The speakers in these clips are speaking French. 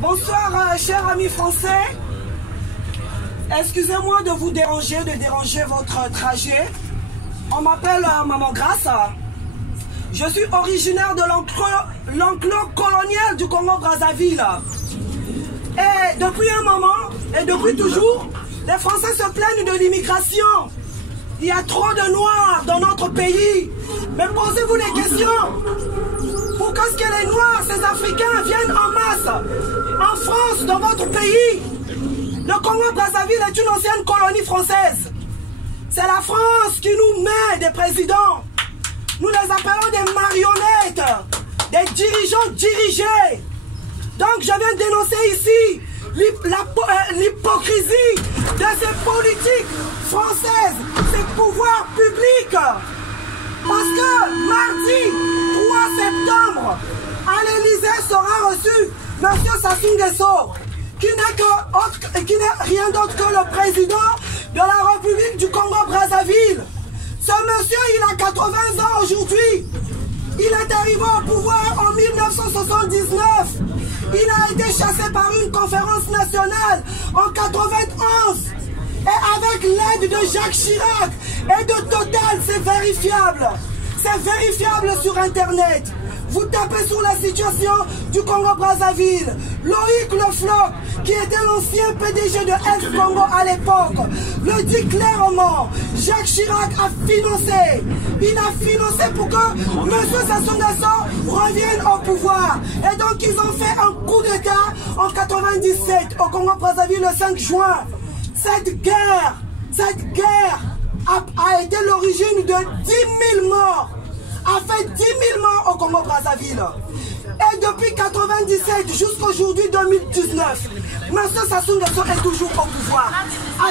Bonsoir, chers amis français. Excusez-moi de vous déranger, votre trajet. On m'appelle Maman Grasse. Je suis originaire de l'enclos colonial du Congo-Brazzaville. Et depuis un moment, et depuis toujours, les Français se plaignent de l'immigration. Il y a trop de Noirs dans notre pays. Mais posez-vous des questions. Pourquoi est-ce que les Noirs, ces Africains, viennent en masse en France, dans votre pays? Le Congo-Brazzaville est une ancienne colonie française. C'est la France qui nous met des présidents. Nous les appelons des marionnettes, des dirigeants dirigés. Donc je viens dénoncer ici l'hypocrisie de ces politiques françaises, ces pouvoirs publics. Parce que mardi 3 septembre, à l'Élysée sera reçu M. Sassou Nguesso, qui n'est rien d'autre que le président de la République du Congo-Brazzaville. Ce monsieur, il a 80 ans aujourd'hui. Il est arrivé au pouvoir en 1979. Il a été chassé par une conférence nationale en 91. Et avec l'aide de Jacques Chirac et de Total, c'est vérifiable. C'est vérifiable sur Internet. Vous tapez sur la situation du Congo-Brazzaville. Loïc Le Floch, qui était l'ancien PDG de Health Congo à l'époque, le dit clairement. Jacques Chirac a financé. Il a financé pour que M. Sassou Nguesso revienne au pouvoir. Et donc ils ont fait un coup d'État en 97 au Congo-Brazzaville le 5 juin. Cette guerre a été l'origine de 10 000 morts. A fait 10 000 morts au Congo-Brazzaville. Et depuis 1997 jusqu'aujourd'hui 2019, M. Sassou Nguesso est toujours au pouvoir.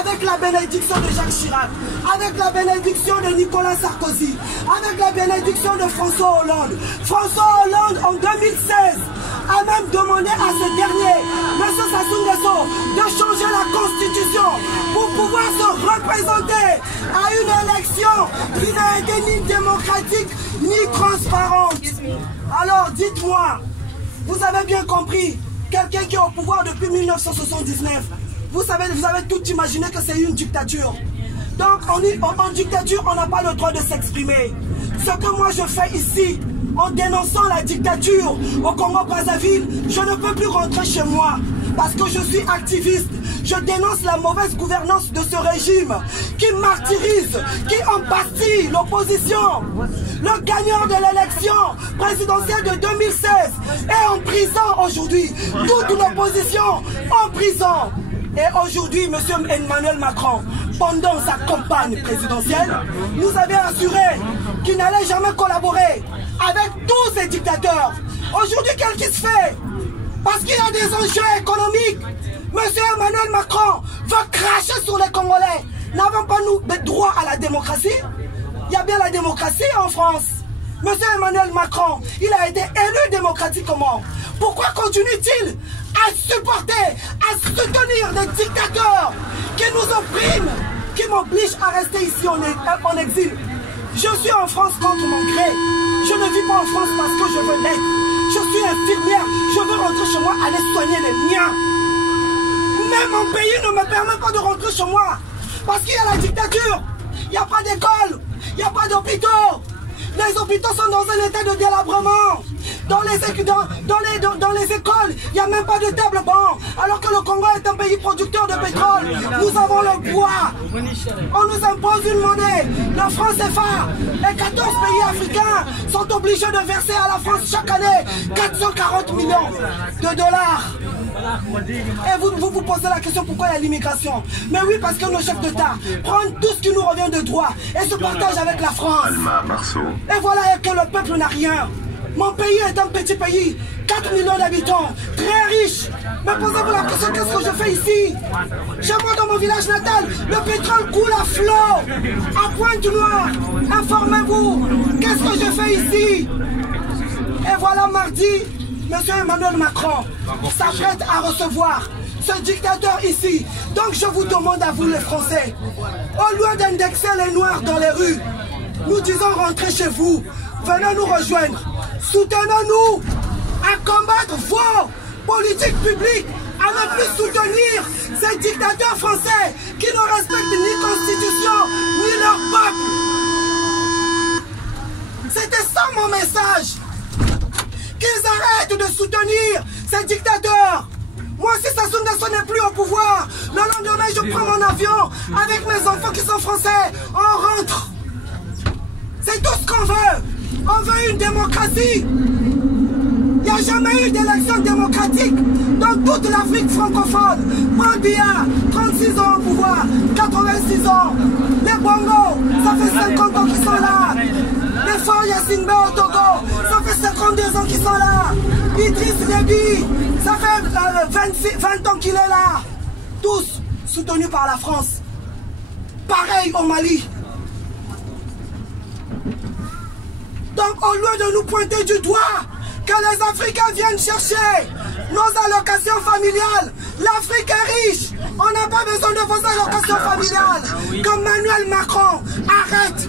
Avec la bénédiction de Jacques Chirac, avec la bénédiction de Nicolas Sarkozy, avec la bénédiction de François Hollande. François Hollande en 2016 a même demandé à ce dernier, M. Sassou Nguesso, de changer la constitution pour pouvoir se représenter à une élection qui n'a été ni démocratique ni transparente. Alors dites-moi, vous avez bien compris, quelqu'un qui est au pouvoir depuis 1979, vous avez tout imaginé que c'est une dictature. Donc en dictature, on n'a pas le droit de s'exprimer. Ce que moi je fais ici, en dénonçant la dictature au Congo-Brazzaville, je ne peux plus rentrer chez moi parce que je suis activiste. Je dénonce la mauvaise gouvernance de ce régime qui martyrise, qui embastille l'opposition. Le gagnant de l'élection présidentielle de 2016 est en prison aujourd'hui. Toute l'opposition en prison. Et aujourd'hui, M. Emmanuel Macron, pendant sa campagne présidentielle, nous avait assuré qu'il n'allait jamais collaborer avec tous ces dictateurs. Aujourd'hui, qu'est-ce qui se fait? Parce qu'il y a des enjeux économiques. M. Emmanuel Macron veut cracher sur les Congolais. N'avons pas nous droit à la démocratie? Il y a bien la démocratie en France. M. Emmanuel Macron, il a été élu démocratiquement. Pourquoi continue-t-il à supporter, à soutenir des dictateurs qui nous oppriment, qui m'obligent à rester ici en exil? Je suis en France contre mon gré. Je ne vis pas en France parce que je veux l'être. Je suis infirmière. Je veux rentrer chez moi, aller soigner les miens. Mais mon pays ne me permet pas de rentrer chez moi. Parce qu'il y a la dictature. Il n'y a pas d'école. Il n'y a pas d'hôpitaux. Les hôpitaux sont dans un état de délabrement. Dans les écoles, il n'y a même pas de table banc. Alors que le Congo est un pays producteur de pétrole. Nous avons le bois. On nous impose une monnaie. La France est phare. Les 14 pays africains sont obligés de verser à la France chaque année 440 millions de dollars. Et vous posez la question pourquoi il y a l'immigration. Mais oui, parce que nos chefs d'État prennent tout ce qui nous revient de droit et se partagent avec la France. Et voilà que le peuple n'a rien. Mon pays est un petit pays, 4 millions d'habitants, très riche. Mais posez-vous la question, qu'est-ce que je fais ici? Chez moi, dans mon village natal, le pétrole coule à flot, à Pointe-Noire. Informez-vous, qu'est-ce que je fais ici? Et voilà, mardi, M. Emmanuel Macron s'apprête à recevoir ce dictateur ici. Donc je vous demande à vous les Français, au lieu d'indexer les Noirs dans les rues, nous disons rentrez chez vous, venez nous rejoindre. Soutenez-nous à combattre vos politique publique à ne plus soutenir ces dictateurs français qui ne respectent ni constitution ni leur peuple. C'était ça mon message. Qu'ils arrêtent de soutenir ces dictateurs. Moi, si Sassou Nguesso n'est plus au pouvoir, le lendemain, je prends mon avion avec mes enfants qui sont français. On rentre. C'est tout ce qu'on veut. On veut une démocratie. Il n'y a jamais eu d'élection démocratique dans toute l'Afrique francophone. Paul Biya, 36 ans au pouvoir, 86 ans. Les Bongo, ça fait 50 ans qu'ils sont là. Les Faure Gnassingbé au Togo, ça fait 52 ans qu'ils sont là. Idriss Déby, ça fait 20 ans qu'il est là. Tous soutenus par la France. Pareil au Mali. Donc au lieu de nous pointer du doigt, que les Africains viennent chercher nos allocations familiales. L'Afrique est riche. On n'a pas besoin de vos allocations familiales. Comme Emmanuel Macron, arrête.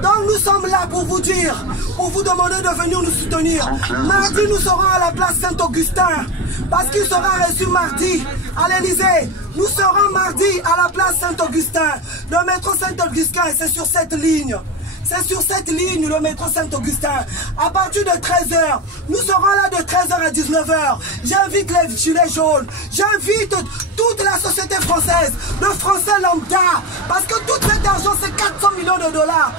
Donc nous sommes là pour vous dire, pour vous demander de venir nous soutenir. Mardi, nous serons à la place Saint-Augustin. Parce qu'il sera reçu mardi à l'Elysée. Nous serons mardi à la place Saint-Augustin. Le métro Saint-Augustin, c'est sur cette ligne. C'est sur cette ligne, le métro Saint-Augustin. À partir de 13h, nous serons là de 13h à 19h. J'invite les gilets jaunes. J'invite toute la société française, le français lambda. Parce que tout cet argent, c'est 400 millions de dollars.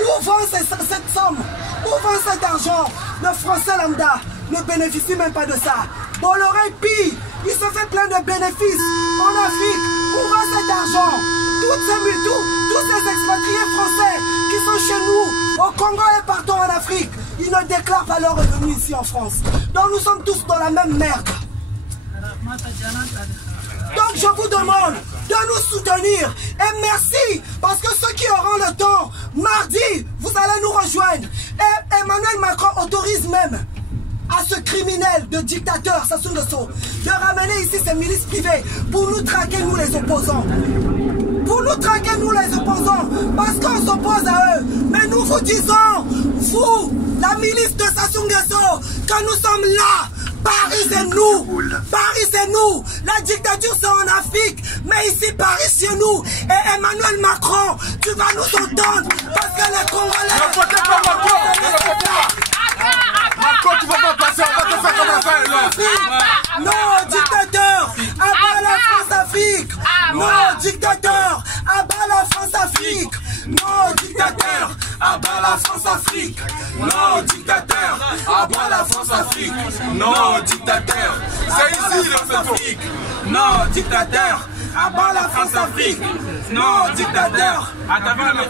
Où vend cette somme? Où vend cet argent? Le français lambda ne bénéficie même pas de ça. Bolloré pille, il se fait plein de bénéfices en Afrique. Où va cet argent? Tous ces expatriés français qui sont chez nous, au Congo et partout en Afrique, ils ne déclarent pas leurs revenus ici en France. Donc nous sommes tous dans la même merde. Donc je vous demande de nous soutenir. Et merci, parce que ceux qui auront le temps, mardi, vous allez nous rejoindre. Et Emmanuel Macron autorise même à ce criminel de dictateur, Sassou Nguesso, de ramener ici ces milices privées pour nous traquer, nous les opposants. Pour nous traquer, nous les opposants, parce qu'on s'oppose à eux. Mais nous vous disons, vous, la milice de Sassou Nguesso, que nous sommes là. Paris c'est nous. Paris c'est nous. La dictature c'est en Afrique. Mais ici Paris c'est nous. Et Emmanuel Macron, tu vas nous entendre. Parce que les Congolais... Macron, tu vas pas passer, on va te faire comme affaire là. Non, dictateur, abat la France-Afrique. Non, dictateur, abat la France-Afrique. Non, dictateur, abat la France-Afrique. Non, dictateur, abat la France-Afrique. Non, dictateur, c'est ici la France-Afrique. Non, dictateur, abat la France-Afrique. Non, dictateur, à travers le